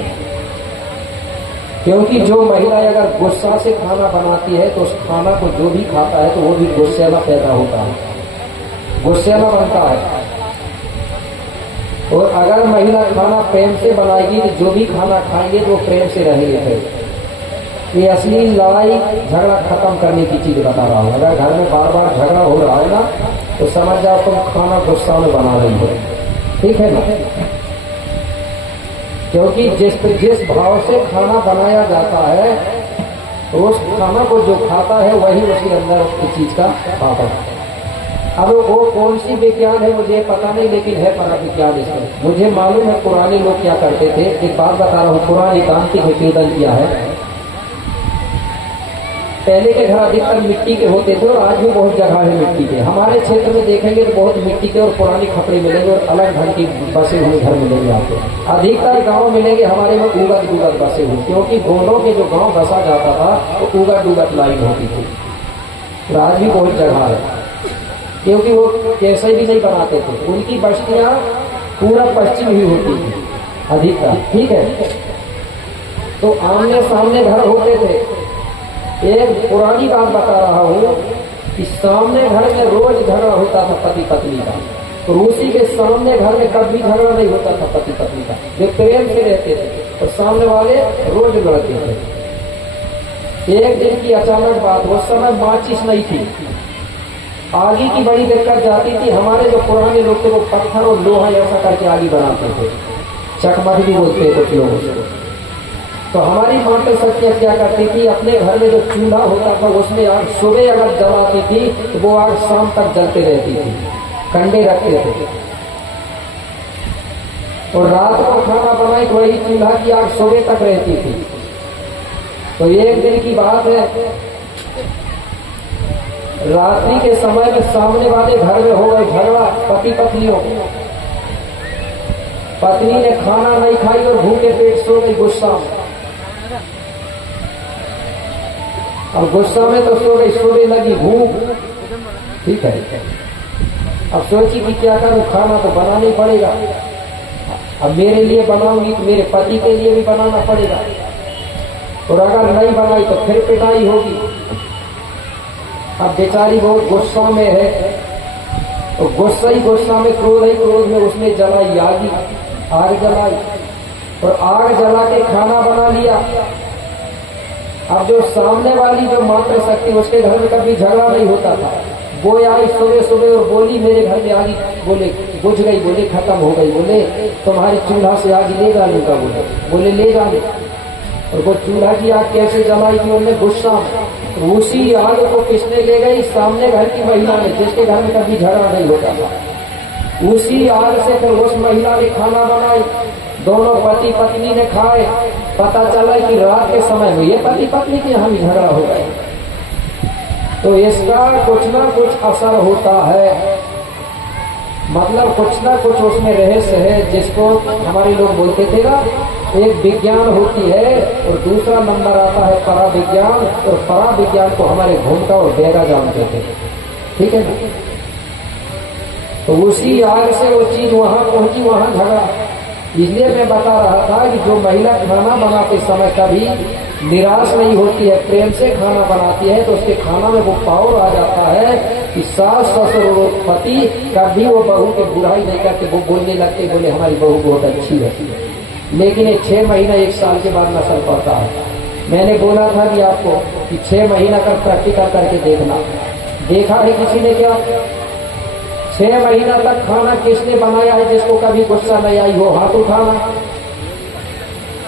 क्योंकि जो महिला अगर गुस्सा से खाना बनाती है तो उस खाना को जो भी खाता है तो वो भी गुस्सेला पैदा होता है, गुस्सेला बनता है। और अगर महिला खाना प्रेम से बनाएगी तो जो भी खाना खाएंगे तो वो प्रेम से रहेंगे। फिर ये असली लड़ाई झगड़ा खत्म करने की चीज बता रहा हूँ। अगर घर में बार बार झगड़ा हो रहा है ना तो समझ जाओ तुम खाना गुस्सा में बना रही हो, ठीक है ना? क्योंकि जिस भाव से खाना बनाया जाता है तो उस खाना को जो खाता है वही उसके अंदर उस चीज का पाता है। अब वो कौन सी विज्ञान है मुझे पता नहीं, लेकिन है परा विज्ञान इसमें। मुझे मालूम है पुराने लोग क्या करते थे। एक बात बता रहा हूँ, पुरानी तांत्रिक निवेदन किया है। पहले के घर अधिकतर मिट्टी के होते थे और आज भी बहुत जगह है मिट्टी के। हमारे क्षेत्र में देखेंगे तो बहुत मिट्टी के और पुरानी खपड़े मिलेंगे और अलग ढंग की बसे हुए घर मिलेंगे आपको। अधिकतर गांव मिलेंगे हमारे में उगत डूगत बसे हुए, क्योंकि गोंडों के जो गांव बसा जाता था वो उगत डूगत लाइन होती थी। और आज भी बहुत जगह है, क्योंकि वो कैसे भी नहीं बनाते थे। उनकी बस्तियां पूरा पश्चिम ही होती थी अधिकतर, ठीक है? तो आमने सामने घर होते थे। एक पुरानी बात बता रहा हूँ कि सामने घर में रोज झगड़ा होता था पति पत्नी का, और उसी के सामने घर में कभी झगड़ा नहीं होता था पति पत्नी का। वे प्रेम से रहते थे और सामने वाले रोज लड़ते थे। एक दिन की अचानक बात, उस समय माचिस नहीं थी, आगे की बड़ी दिक्कत जाती थी। हमारे जो पुराने लोग थे वो पत्थर और लोहा ऐसा करके आगे बनाते थे, चकमक भी बोलते हैं कुछ लोग। तो हमारी माता सत्या क्या करती थी, अपने घर में जो चूल्हा होता था उसमें आग सुबह अगर जलाती थी तो वो आग शाम तक जलते रहती थी, कंडे रखते थे। और रात को खाना बनाई तो वही चूल्हा की आग सुबह तक रहती थी। तो एक दिन की बात है, रात्रि के समय में सामने वाले घर में हो गए झगड़ा पति पत्नियों। पत्नी ने खाना नहीं खाई और भूखे पेट सो गई गुस्सा में। अब गुस्सा में तो सो गई, सोने लगी भूख, ठीक है? अब सोची कि क्या करूं, खाना तो बनाना ही पड़ेगा। अब मेरे लिए बनाऊंगी तो मेरे पति के लिए भी बनाना पड़ेगा, और अगर नहीं बनाई तो फिर पिटाई होगी। अब बेचारी बहुत गुस्सा में है, तो गुस्सा ही गुस्सा में, क्रोध ही क्रोध में उसने जलाई आग जलाई और आग जला के खाना बना लिया। अब जो सामने वाली जो मातृ शक्ति, उसके घर में कभी झगड़ा नहीं होता था, वो आई सुबह सुबह और बोली मेरे घर में आगी बोले बुझ गई, बोले खत्म हो गई, बोले तुम्हारे चूल्हा से आग ले जाने का, बोले ले जाने। और वो चूल्हा की आग कैसे जलाई थी उनने गुस्सा। उसी आग को किसने ले गई, सामने घर की महिला ने, जिसके घर में कभी झगड़ा नहीं होता था। उसी आग से फिर उस महिला ने खाना बनाई, दोनों पति पत्नी ने खाए। पता चला कि रात के समय में ये पति पत्नी के यहाँ भी झगड़ा हो गया। तो इसका कुछ ना कुछ असर होता है, मतलब कुछ ना कुछ उसमें रहस्य है, जिसको हमारे लोग बोलते थे ना एक विज्ञान होती है और दूसरा नंबर आता है पराविज्ञान, और पराविज्ञान को हमारे घूमता और बेगा जानते थे। ठीक है ना? तो उसी आग से वो चीज वहां पहुंची, वहां झगड़ा। इसलिए मैं बता रहा था कि जो महिला खाना बनाते समय कभी निराश नहीं होती है, प्रेम से खाना बनाती है, तो उसके खाना में वो पावर आ जाता है कि सास ससुर और पति कभी वो बहू की बुराई नहीं करके वो बोलने लगते, बोले हमारी बहू बहुत अच्छी है। लेकिन ये 6 महीना 1 साल के बाद नशल पड़ता है। मैंने बोला था कि आपको कि 6 महीना का प्रैक्टिकल करके देखना। देखा है किसी ने क्या? 6 महीना तक खाना किसने बनाया है जिसको कभी गुस्सा नहीं आई हो? हाथ उठाना।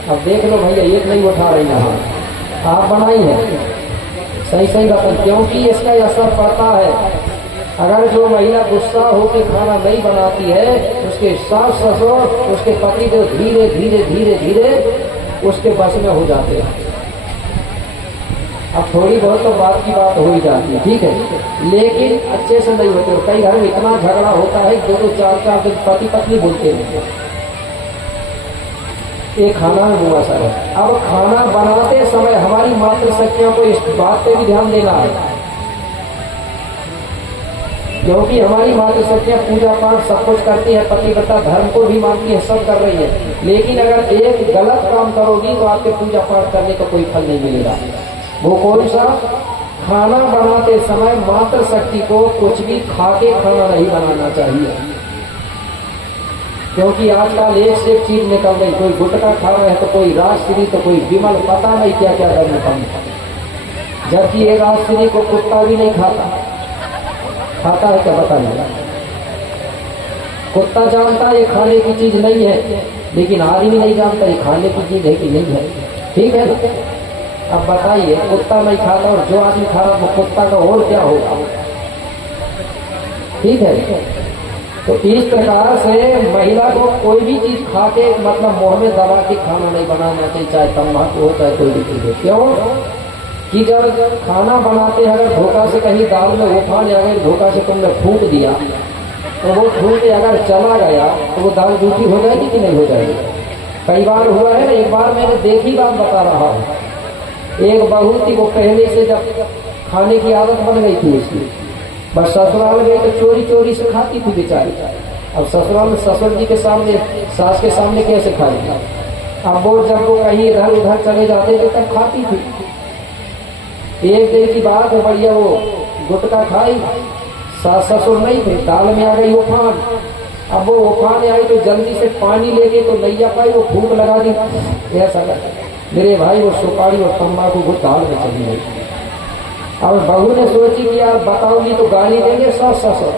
अब देख लो भैया, एक नहीं उठा रही यहाँ, आप बनाई है। सही सही बताइए, क्योंकि इसका असर पड़ता है। अगर जो महिला गुस्सा होकर खाना नहीं बनाती है, उसके सास ससुर, उसके पति को धीरे धीरे धीरे धीरे उसके बस में हो जाते हैं। अब थोड़ी बहुत तो बात की बात हो ही जाती है, ठीक है, लेकिन अच्छे से नहीं होते। कई घर में इतना झगड़ा होता है, 2-2 4-4 दिन पति पत्नी बोलते हैं। ये खाना में हुआ सर। अब खाना बनाते समय हमारी मातृशक्तियों को इस बात पे भी ध्यान देना है, क्योंकि हमारी मातृशक्तियां पूजा पाठ सब कुछ करती है, पतिव्रता धर्म को भी मानती है, सब कर रही है। लेकिन अगर एक गलत काम करोगी तो आपके पूजा पाठ करने का कोई फल नहीं मिलेगा। वो कौन सा? खाना बनाते समय मातृशक्ति को कुछ भी खा के खाना नहीं बनाना चाहिए, क्योंकि आजकल एक से एक चीज निकल गई। कोई गुटखा खा रहा है तो कोई राजश्री, तो कोई विमल, पता नहीं क्या क्या करने का। जबकि एक राजश्री को कुत्ता भी नहीं खाता है क्या? बता नहीं। कुत्ता जानता है ये खाने की चीज नहीं है, लेकिन आदमी नहीं जानता ये खाने की चीज है कि नहीं है। ठीक है ना? अब बताइए, कुत्ता नहीं खाता और जो आदमी खा रहा तो कुत्ता का और क्या होगा? ठीक है। तो इस प्रकार से महिला को कोई भी चीज खा के, मतलब मुंह में दबा के खाना नहीं बनाना चाहिए, चाहे तम्बाकू हो चाहे कोई भी चीज हो। क्यों कि जब खाना बनाते हैं, अगर धोखा से कहीं दाल में उफान आ गई, धोखा से तुमने फूंक दिया, तो वो फूंक अगर चला गया तो वो दाल जूठी हो जाएगी कि नहीं हो जाएगी? कई बार हुआ है ना। एक बार मैंने देखी बात बता रहा हूँ। एक बहू थी, वो पहले से जब खाने की आदत बन गई थी उसकी, बस ससुराल गई तो चोरी चोरी से खाती थी बेचारी। अब ससुराल में ससुर जी के सामने, सास के सामने कैसे खाएगी? अब वो जब वो कहीं इधर उधर चले जाते थे तब खाती थी। एक दिन की बात है, बढ़िया वो गुटखा खाई, सास ससुर नहीं थे, दाल में आ गई उफान। अब वो उफान आई तो जल्दी से पानी ले गई तो नहीं आ पाई, वो फूंक लगा दी। ऐसा लगा मेरे भाई, वो सुपारी और तम्बाकू वो दाल में चली गई। अब बहू ने सोची कि यार बताऊंगी तो गाली देंगे सास ससुर,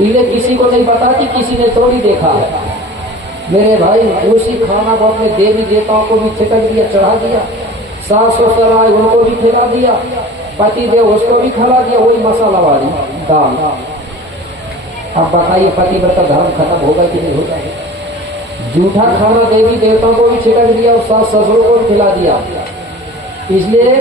इन्हें किसी को नहीं बताती, किसी ने थोड़ी देखा है। मेरे भाई उसी खाना को अपने देवी देवताओं को भी छिटक दिया, चढ़ा दिया। सास ससुर आए उनको भी खिला दिया, पति देव उसको भी खिला दिया, वही मसाला वाली दाल। अब बताइए पतिव्रता धर्म खत्म होगा कि नहीं होगा? जूठा खाना देवी देवताओं को भी छिटक दिया और सास ससुरों को भी खिला दिया। इसलिए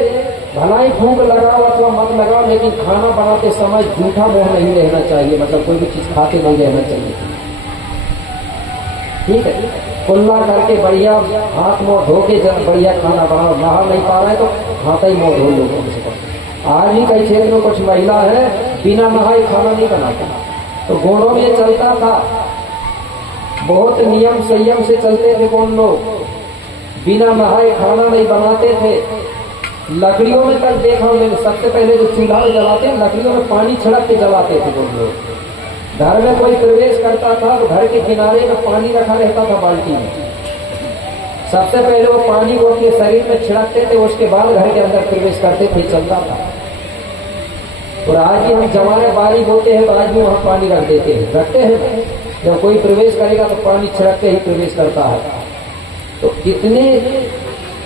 भला ही भूख लगाओ अथवा मत लगाओ, लेकिन खाना बनाते समय जूठा मुंह नहीं रहना चाहिए, मतलब कोई भी चीज खाते नहीं रहना चाहिए। ठीक है, कुल्ला करके बढ़िया हाथ मुंह धो के बढ़िया खाना बनाओ। नहा नहीं पा रहे तो हाथ ही मुंह धो लो। आज भी कई क्षेत्र में कुछ महिला है बिना नहाए खाना नहीं बनाता। तो घोड़ों में ये चलता था, बहुत नियम संयम से चलते थे कौन लोग, बिना नहाए खाना नहीं बनाते थे। लकड़ियों में तक देखा मैंने, सबसे पहले जो चूल्हा जलाते हैं लकड़ियों में पानी छिड़क के जलाते थे कौन लोग। घर में कोई प्रवेश करता था तो घर के किनारे में पानी रखा रहता था बाल्टी में, सबसे पहले वो पानी को अपने शरीर में छिड़कते थे, उसके बाद घर के अंदर प्रवेश करते थे, चलता था। और आज भी हम जमाने बारी बोते हैं तो आज भी वहां पानी रख देते हैं, रखते हैं। जब कोई प्रवेश करेगा तो पानी छिड़क के ही प्रवेश करता है। तो कितने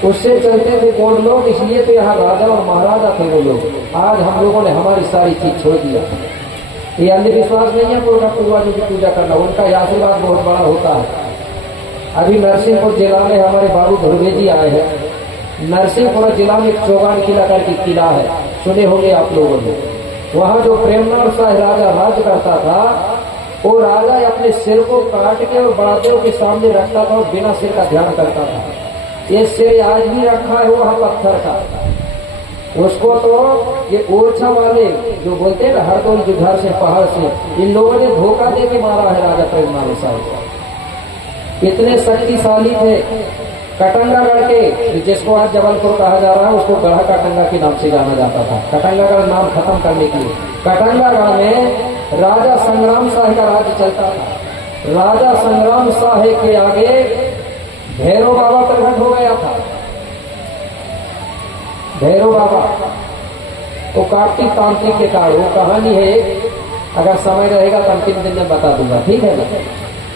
उससे चलते थे कौन लोग, इसलिए तो यहाँ राजा और महाराजा थे वो लोग। आज हम लोगों ने हमारी सारी चीज छोड़ दिया। ये अंधविश्वास नहीं है पूर्वा पूर्वजों की पूजा करना, उनका आशीर्वाद बहुत बड़ा होता है। अभी नरसिंहपुर जिला में हमारे बाबू ध्रुवे जी आए हैं। नरसिंहपुर जिला में एक चौगान किला करके किला है, सुने होंगे आप लोगों ने। वहाँ जो प्रेमनंद शाह राजा राज करता था, वो राजा अपने सिर को काट के और बड़ादेव के सामने रखता था और बिना सिर का ध्यान करता था। ये सिर आज भी रखा है वह पत्थर का। उसको तो ये ओछा वाले जो बोलते हैं ना हरदोल जुझार से पहाड़ से, इन लोगों ने धोखा दे के मारा है राजा प्रेमानंद साहब को। इतने शक्तिशाली थे। कटंगागढ़ के, जिसको आज जबलपुर कहा जा रहा है, उसको गढ़ा कटंगा के नाम से जाना जाता था। कटंगागढ़ नाम खत्म करने के लिए कटंगागढ़ में राजा संग्राम शाह का राज्य चलता था। राजा संग्राम शाह के आगे भैरव बाबा प्रकट हो गया था। भैरव बाबा वो कार्तिक तांत्रिक के कारण, वो कहानी है, अगर समय रहेगा तो अंतिम दिन में बता दूंगा, ठीक है ना।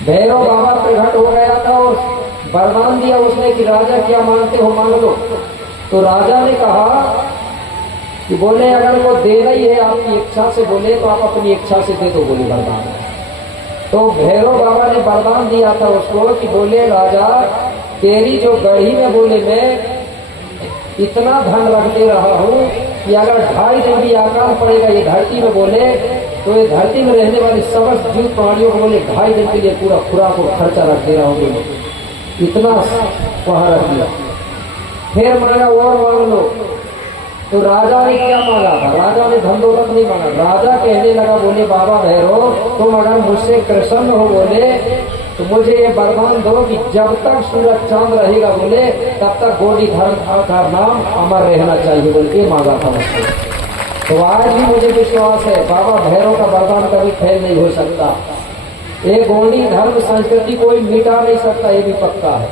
भैरव बाबा प्रकट हो गया था और वरदान दिया उसने कि राजा क्या मांगते हो मांग लो। तो राजा ने कहा कि बोले अगर वो दे रही है आपकी इच्छा से, बोले तो आप अपनी इच्छा से दे दो, बोले वरदान। तो भैरव बाबा ने वरदान दिया था उसको कि बोले राजा तेरी जो गढ़ी में, बोले मैं इतना धन रख दे रहा हूँ कि अगर 2.5 दिन भी अकाल पड़ेगा ये धरती में, बोले तो ये धरती में रहने वाले समस्त जीव प्राणियों को, बोले 2.5 दिन के लिए पूरा खुराक और खर्चा रख दे रहा हूँ, बोले इतना वहां रख दिया। फिर मांगा और मांग लो। तो राजा ने क्या मांगा था? राजा ने धन दौलत नहीं मांगा। राजा कहने लगा, बोले बाबा भैरव तुम अगर मुझसे प्रसन्न हो, बोले तो मुझे ये वरदान दो कि जब तक सूरज चांद रहेगा, बोले तब तक गोडी धर्म का नाम अमर रहना चाहिए, बोले ये मांगा था मुझसे। तो आज भी मुझे विश्वास है बाबा भैरव का वरदान कभी फेल नहीं हो सकता। ये गोंडी धर्म संस्कृति कोई मिटा नहीं सकता, ये भी पक्का है।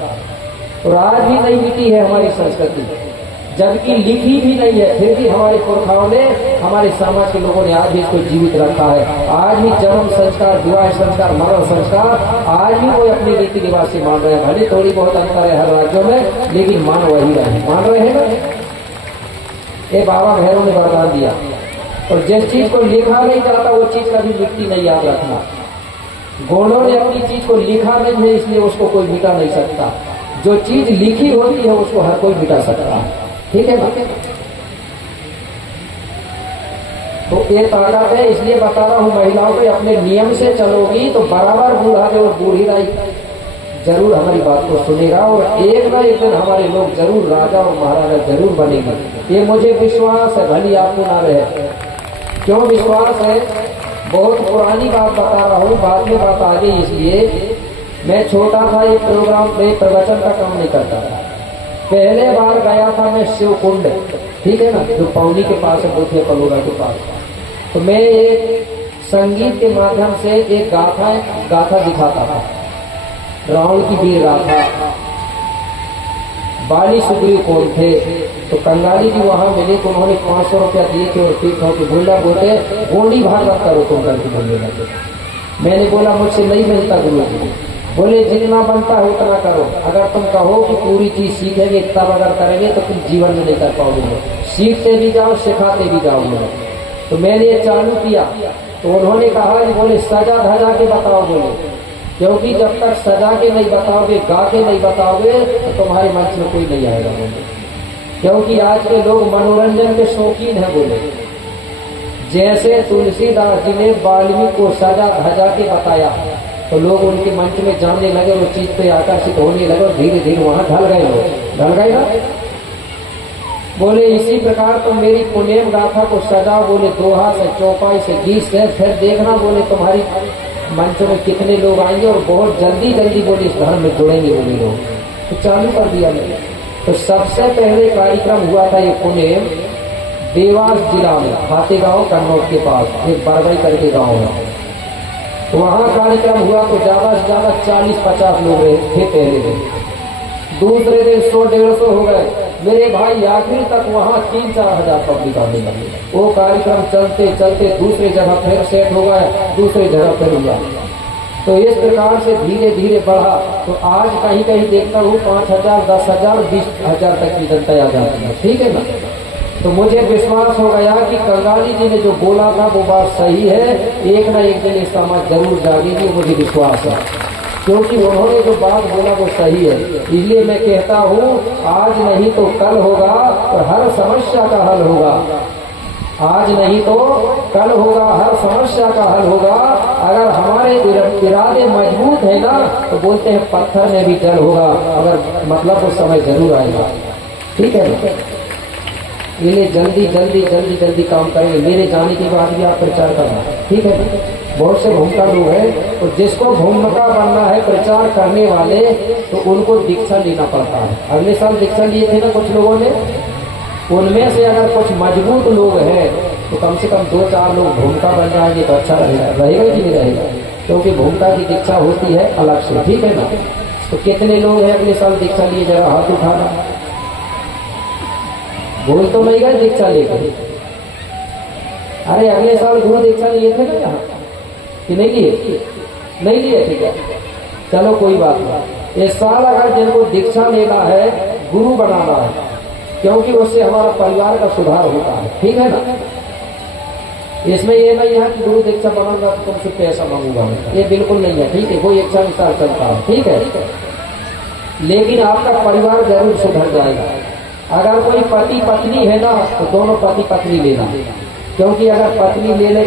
और आज भी नहीं मिटी है हमारी संस्कृति, जबकि लिखी भी नहीं है, फिर भी हमारे पुरखाओं ने, हमारे समाज के लोगों ने आज भी इसको जीवित रखा है। आज भी जन्म संस्कार, विवाह संस्कार, मरण संस्कार आज भी कोई अपने रीति रिवाज से मान रहे हैं। भले थोड़ी बहुत अंतर है हर राज्यों में, लेकिन मान वही रहे, मान रहे हैं ना। ये बाबा भैरव ने वरदान दिया। और जिस चीज को लिखा नहीं जाता वो चीज कभी मिटती नहीं, याद रखना। गौड़ों ने अपनी चीज को लिखा नहीं है, इसलिए उसको कोई मिटा नहीं सकता। जो चीज लिखी होती है उसको हर कोई मिटा सकता है, ठीक है ना। तो ये ताकत है, इसलिए बता रहा हूं महिलाओं को, अपने नियम से चलोगी तो बराबर बूढ़ावे और बूढ़ी राई जरूर हमारी बात को सुनेगा, और एक ना एक दिन हमारे लोग जरूर राजा और महाराजा जरूर बनेंगे। ये मुझे विश्वास है, भली आपको ना रहे। क्यों विश्वास है? बहुत पुरानी बात बता रहा हूँ, बाद में बात आ गई, इसलिए मैं छोटा था, ये प्रोग्राम में प्रवचन का काम नहीं करता था। पहले बार गया था मैं शिवकुंड, ठीक है ना, जो पौनी के पास है, बुथिया पलोरा के पास। तो मैं एक संगीत के माध्यम से एक गाथा दिखाता था, रावण की वीर गाथा। बाली सुग्रीव कौन थे? तो कंगाली जी वहां मिले तो उन्होंने 500 रुपया दिए थे और ठीक हो कि बोला, बोलते गोंडी भाग मत करो तुम करके बोलने लगे। मैंने बोला मुझसे नहीं मिलता गुरु जी। बोले जितना बनता है उतना करो, अगर तुम कहो कि पूरी चीज सीखेंगे तब अगर करेंगे तो तुम जीवन में नहीं कर पाओगे। सीखते भी जाओ, सिखाते भी जाओगे। तो मैंने ये चालू किया तो उन्होंने कहा कि बोले सजा धजा के बताओ, बोले क्योंकि जब तक सजा के नहीं बताओगे, गा के नहीं बताओगे तो तुम्हारे मंच में कोई नहीं आएगा, बोले। क्योंकि आज के लोग मनोरंजन के शौकीन हैं, बोले। जैसे तुलसीदास जी ने वाल्मीकि को सजा धजा के बताया तो लोग उनके मंच में जाने लगे, उस चीज पे आकर्षित होने लगे और धीरे धीरे वहां ढल गए, लोग ढल गए ना। बोले इसी प्रकार तो मेरी पुण्यम गाथा को सजाओ, बोले दोहा से, चौपाई से, गीत से, फिर देखना बोले तुम्हारी मंचों में कितने लोग आएंगे और बहुत जल्दी जल्दी बोले इस धर्म में जुड़ेंगे बोले लोग। तो चालू कर दिया मैंने। तो सबसे पहले कार्यक्रम हुआ था ये पुणे देवास जिला में, खातेगांव कन्नौज के पास, एक बरगई करके गांव है। तो वहां कार्यक्रम हुआ तो ज्यादा से ज्यादा 40-50 लोग थे पहले दिन। दूसरे दिन 100-150 हो गए मेरे भाई। आखिर तक वहां 3-4 हजार पब्लिक आने लगी। वो कार्यक्रम चलते चलते दूसरे जगह फिर सेट हो गया, दूसरी जगह फिर हुआ। तो इस प्रकार से धीरे धीरे बढ़ा। तो आज कहीं कहीं देखता हूँ 5,000, 10,000, 20,000 तक की जनता आ जाती है, ठीक है ना। तो मुझे विश्वास हो गया कि कंगाली जी ने जो बोला था वो बात सही है। एक ना एक दिन इस समाज जरूर जागेगी, मुझे विश्वास है, क्योंकि उन्होंने जो बात बोला वो सही है। इसलिए मैं कहता हूँ आज नहीं तो कल होगा और हर समस्या का हल होगा। आज नहीं तो कल होगा, हर समस्या का हल होगा। अगर हमारे इरादे मजबूत है ना तो बोलते हैं पत्थर में भी जल होगा, अगर मतलब उस समय जरूर आएगा। ठीक है ना? इन्हें जल्दी जल्दी जल्दी जल्दी काम करेंगे। मेरे जाने के बाद भी आप प्रचार करना, ठीक है? बहुत से भूमिका लोग हैं, तो जिसको भूमिका बनना है प्रचार करने वाले, तो उनको दीक्षा लेना पड़ता है। अगले साल दीक्षा लिए थे ना कुछ लोगों ने, उनमें से अगर कुछ मजबूत लोग हैं तो कम से कम 2-4 लोग भूमिका बन जाएंगे तो अच्छा रहेगा कि नहीं रहेगा? क्योंकि भूमिका की दीक्षा होती है अलग से, ठीक है ना? तो कितने लोग हैं अगले साल दीक्षा लिए? जरा हाथ उठाना। बोल तो नहीं गए दीक्षा लेकर? अरे अगले साल गुरु दीक्षा लिए थे ना यहाँ कि नहीं लिए? नहीं लिए थे क्या? चलो कोई बात नहीं। इस साल अगर जिनको दीक्षा लेना है, गुरु बनाना है, क्योंकि उससे हमारा परिवार का सुधार होता है, ठीक है ना? इसमें ये नहीं है कि गुरु दीक्षा बनाऊंगा तो तुमसे पैसा मांगूंगा, ये बिल्कुल नहीं है, ठीक है? कोई इच्छा अनुसार चलता है, ठीक है? लेकिन आपका परिवार जरूर सुधर जाएगा। अगर कोई पति पत्नी है ना तो दोनों पति पत्नी लेना, क्योंकि अगर पत्नी ले ले